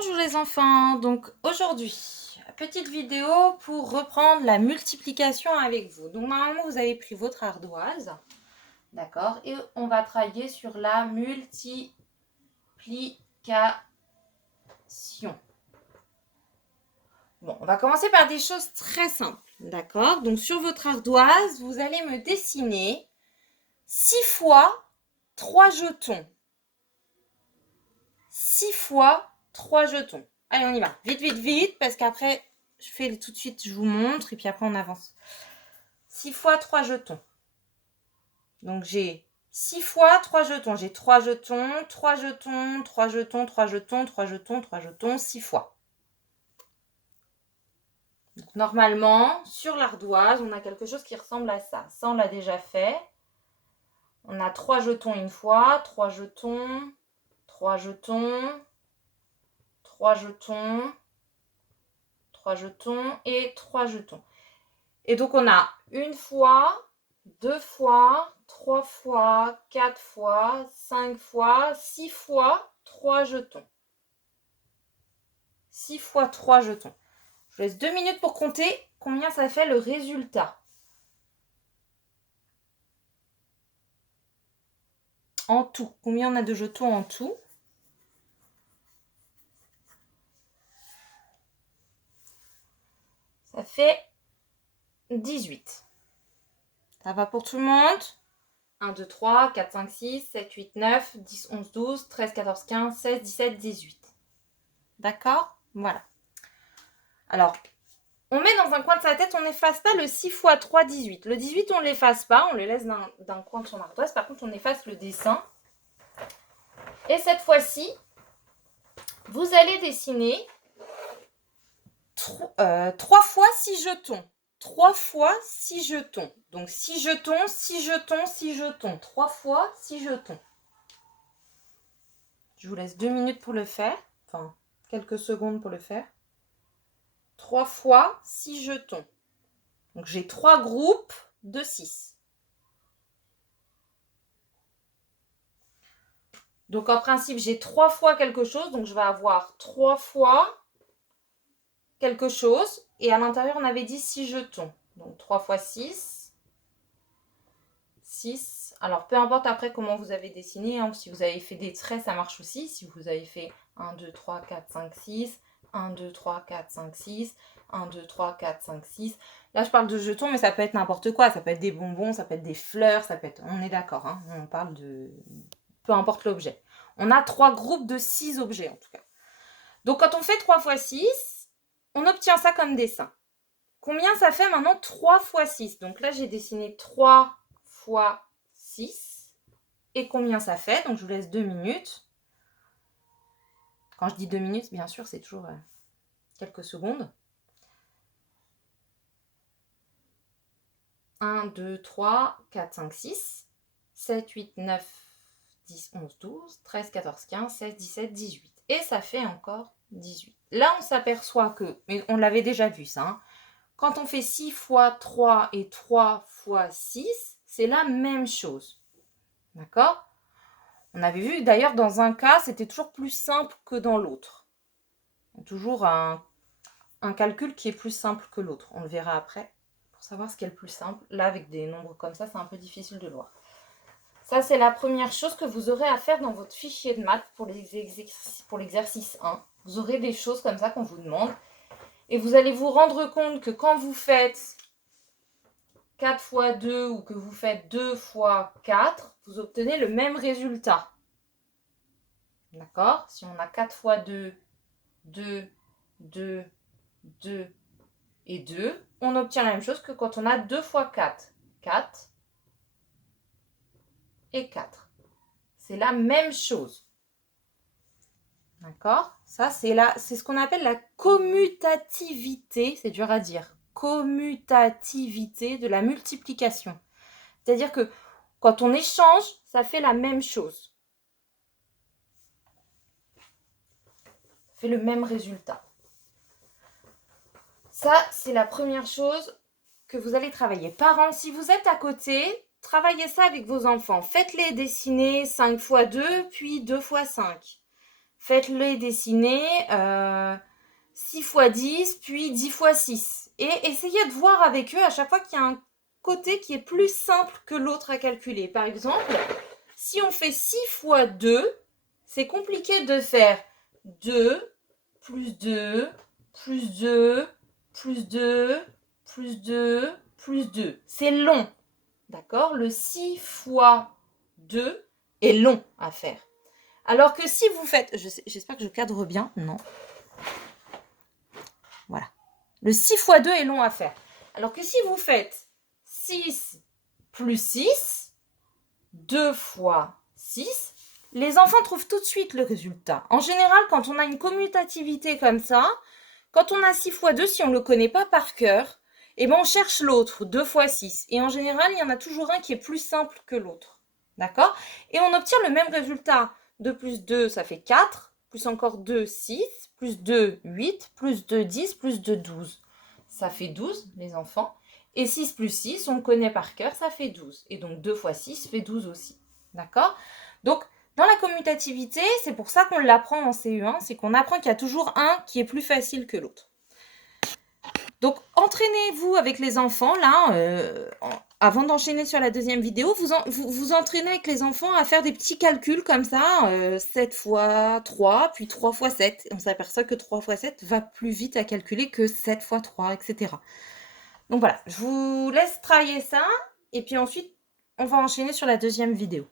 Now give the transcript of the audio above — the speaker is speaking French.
Bonjour les enfants, donc aujourd'hui, petite vidéo pour reprendre la multiplication avec vous. Donc normalement vous avez pris votre ardoise, d'accord, et on va travailler sur la multiplication. Bon, on va commencer par des choses très simples, d'accord. Donc sur votre ardoise, vous allez me dessiner 6 fois 3 jetons. 6 fois 3 jetons. Allez, on y va. Vite, vite, vite, parce qu'après, je fais tout de suite, je vous montre, et puis après, on avance. 6 fois 3 jetons. Donc, j'ai 6 fois 3 jetons. J'ai 3 jetons, 3 jetons, 3 jetons, 3 jetons, 3 jetons, 3 jetons, 6 fois. Donc, normalement, sur l'ardoise, on a quelque chose qui ressemble à ça. Ça, on l'a déjà fait. On a 3 jetons une fois, 3 jetons, 3 jetons, 3 jetons, 3 jetons et 3 jetons. Et donc, on a une fois, 2 fois, 3 fois, 4 fois, 5 fois, 6 fois 3 jetons. 6 fois 3 jetons. Je vous laisse 2 minutes pour compter combien ça fait le résultat. En tout. Combien on a de jetons en tout? Ça fait 18. Ça va pour tout le monde? 1, 2, 3, 4, 5, 6, 7, 8, 9, 10, 11, 12, 13, 14, 15, 16, 17, 18. D'accord? Voilà. Alors, on met dans un coin de sa tête, on n'efface pas le 6 x 3, 18. Le 18, on ne l'efface pas, on le laisse d'un coin de son ardoise. Par contre, on efface le dessin. Et cette fois-ci, vous allez dessiner 3 fois 6 jetons. 3 fois 6 jetons. Donc 6 jetons, 6 jetons, 6 jetons. 3 fois 6 jetons. Je vous laisse 2 minutes pour le faire. Enfin, quelques secondes pour le faire. 3 fois 6 jetons. Donc j'ai 3 groupes de 6. Donc en principe, j'ai 3 fois quelque chose. Donc je vais avoir 3 fois quelque chose. Et à l'intérieur, on avait dit 6 jetons. Donc 3 fois 6. 6. Alors peu importe après comment vous avez dessiné. Hein, si vous avez fait des traits, ça marche aussi. Si vous avez fait 1, 2, 3, 4, 5, 6. 1, 2, 3, 4, 5, 6. 1, 2, 3, 4, 5, 6. Là, je parle de jetons, mais ça peut être n'importe quoi. Ça peut être des bonbons, ça peut être des fleurs, ça peut être... On est d'accord, hein, on parle de... Peu importe l'objet. On a 3 groupes de 6 objets, en tout cas. Donc, quand on fait 3 fois 6, on obtient ça comme dessin. Combien ça fait maintenant 3 fois 6? Donc là, j'ai dessiné 3 fois 6. Et combien ça fait? Donc, je vous laisse 2 minutes. Quand je dis 2 minutes, bien sûr, c'est toujours quelques secondes. 1, 2, 3, 4, 5, 6, 7, 8, 9, 10, 11, 12, 13, 14, 15, 16, 17, 18. Et ça fait encore 18. Là, on s'aperçoit que, mais on l'avait déjà vu ça, hein, quand on fait 6 fois 3 et 3 fois 6, c'est la même chose. D'accord? On avait vu d'ailleurs dans un cas, c'était toujours plus simple que dans l'autre. Toujours un calcul qui est plus simple que l'autre. On le verra après pour savoir ce qui est le plus simple. Là, avec des nombres comme ça, c'est un peu difficile de le voir. Ça, c'est la première chose que vous aurez à faire dans votre fichier de maths pour l'exercice 1. Vous aurez des choses comme ça qu'on vous demande. Et vous allez vous rendre compte que quand vous faites 4 fois 2 ou que vous faites 2 fois 4, vous obtenez le même résultat. D'accord? Si on a 4 fois 2, 2, 2, 2 et 2, on obtient la même chose que quand on a 2 fois 4. 4 et 4. C'est la même chose. D'accord? Ça, c'est ce qu'on appelle la commutativité. C'est dur à dire. Commutativité de la multiplication. C'est-à-dire que quand on échange, ça fait la même chose. Ça fait le même résultat. Ça, c'est la première chose que vous allez travailler. Parents, si vous êtes à côté, travaillez ça avec vos enfants. Faites-les dessiner 5 fois 2, puis 2 fois 5. faites-les dessiner 6 fois 10, puis 10 fois 6. Et essayez de voir avec eux à chaque fois qu'il y a un côté qui est plus simple que l'autre à calculer. Par exemple, si on fait 6 fois 2, c'est compliqué de faire 2, plus 2, plus 2, plus 2, plus 2, plus 2. C'est long, d'accord? Le 6 fois 2 est long à faire. Alors que si vous faites... J'espère que je cadre bien. Non. Voilà. Le 6 fois 2 est long à faire. Alors que si vous faites 6 plus 6, 2 fois 6, les enfants trouvent tout de suite le résultat. En général, quand on a une commutativité comme ça, quand on a 6 fois 2, si on ne le connaît pas par cœur, eh ben on cherche l'autre, 2 fois 6. Et en général, il y en a toujours un qui est plus simple que l'autre. D'accord? Et on obtient le même résultat. 2 plus 2, ça fait 4. Plus encore 2, 6. Plus 2, 8. Plus 2, 10. Plus 2, 12. Ça fait 12, les enfants. Et 6 plus 6, on le connaît par cœur, ça fait 12. Et donc 2 fois 6 fait 12 aussi. D'accord? Donc, dans la commutativité, c'est pour ça qu'on l'apprend en CE1, c'est qu'on apprend qu'il y a toujours un qui est plus facile que l'autre. Donc, entraînez-vous avec les enfants, là, avant d'enchaîner sur la deuxième vidéo, vous entraînez avec les enfants à faire des petits calculs comme ça, 7 fois 3, puis 3 fois 7. On s'aperçoit que 3 fois 7 va plus vite à calculer que 7 fois 3, etc. Donc voilà, je vous laisse travailler ça, et puis ensuite, on va enchaîner sur la deuxième vidéo.